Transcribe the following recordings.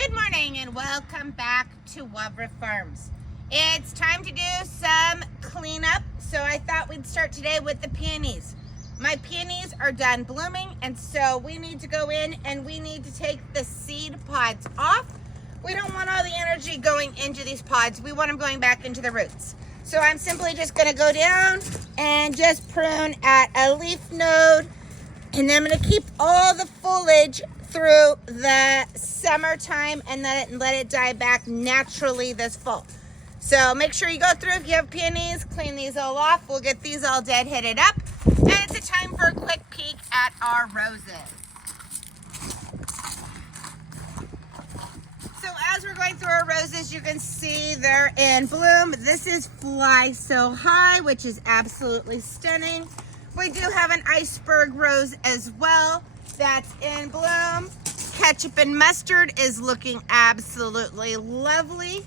Good morning and welcome back to Wavra Farms. It's time to do some cleanup, so I thought we'd start today with the peonies. My peonies are done blooming, and so we need to go in and we need to take the seed pods off. We don't want all the energy going into these pods. We want them going back into the roots. So I'm simply just going to go down and just prune at a leaf node, and then I'm going to keep all the foliage through the summertime and then let it die back naturally this fall. So make sure you go through if you have peonies, clean these all off. We'll get these all deadheaded up. And it's a time for a quick peek at our roses. So as we're going through our roses, you can see they're in bloom. This is Fly So High, which is absolutely stunning. We do have an iceberg rose as well that's in bloom. Ketchup and mustard is looking absolutely lovely.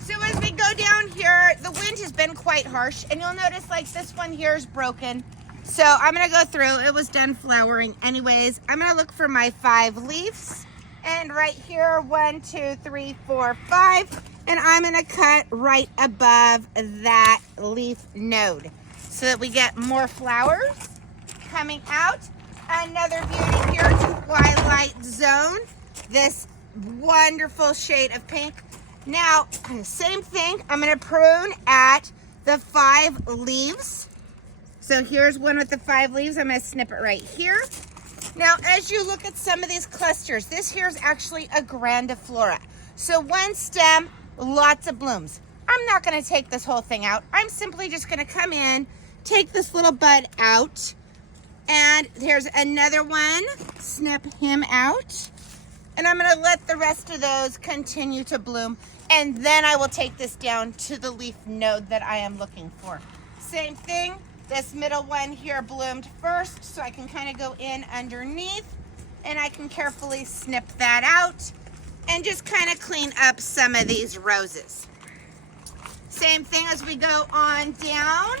So as we go down here, the wind has been quite harsh, and you'll notice like this one here is broken. So I'm gonna go through, it was done flowering anyways. I'm gonna look for my 5 leaves, and right here, 1, 2, 3, 4, 5, and I'm gonna cut right above that leaf node so that we get more flowers coming out. Another beauty here, Twilight Zone, this wonderful shade of pink. Now, same thing, I'm gonna prune at the 5 leaves. So here's one with the 5 leaves. I'm gonna snip it right here. Now, as you look at some of these clusters, this here is actually a grandiflora. So one stem, lots of blooms. I'm not gonna take this whole thing out. I'm simply just gonna come in, take this little bud out, and here's another one, snip him out. And I'm gonna let the rest of those continue to bloom, and then I will take this down to the leaf node that I am looking for. Same thing, this middle one here bloomed first, so I can kind of go in underneath, and I can carefully snip that out, and just kind of clean up some of these roses. Same thing as we go on down.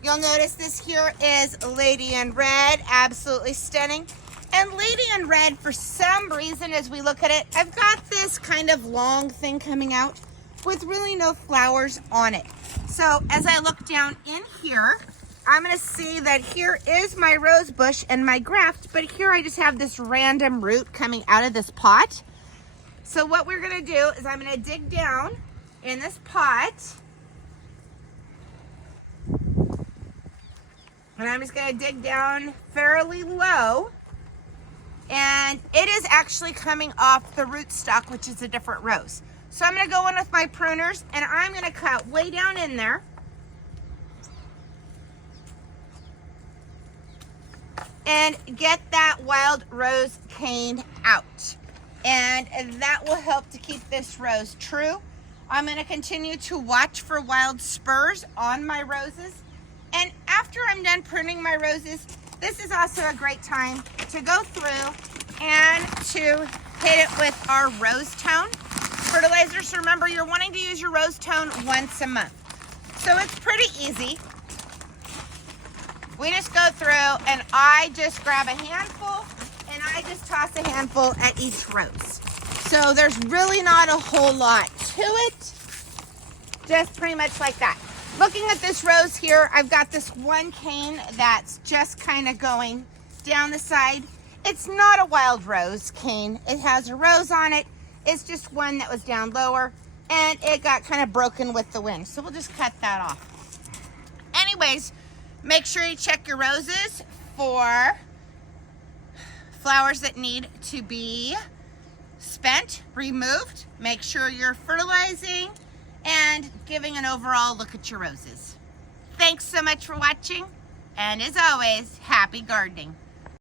You'll notice this here is Lady in Red, absolutely stunning. And Lady in Red, for some reason, as we look at it, I've got this kind of long thing coming out with really no flowers on it. So as I look down in here, I'm gonna see that here is my rose bush and my graft, but here I just have this random root coming out of this pot. So what we're gonna do is I'm gonna dig down in this pot, and I'm just gonna dig down fairly low, and it is actually coming off the rootstock, which is a different rose. So I'm gonna go in with my pruners, and I'm gonna cut way down in there. And get that wild rose cane out. And that will help to keep this rose true. I'm gonna continue to watch for wild spurs on my roses. And after I'm done pruning my roses, this is also a great time to go through and to hit it with our rose tone fertilizer. So remember, you're wanting to use your rose tone once a month. So it's pretty easy. We just go through and I just grab a handful and I just toss a handful at each rose. So there's really not a whole lot to it. Just pretty much like that. Looking at this rose here, I've got this one cane that's just kind of going down the side. It's not a wild rose cane. It has a rose on it. It's just one that was down lower, and it got kind of broken with the wind. So we'll just cut that off. Anyways, make sure you check your roses for flowers that need to be spent, removed. Make sure you're fertilizing and giving an overall look at your roses. Thanks so much for watching, and as always, happy gardening.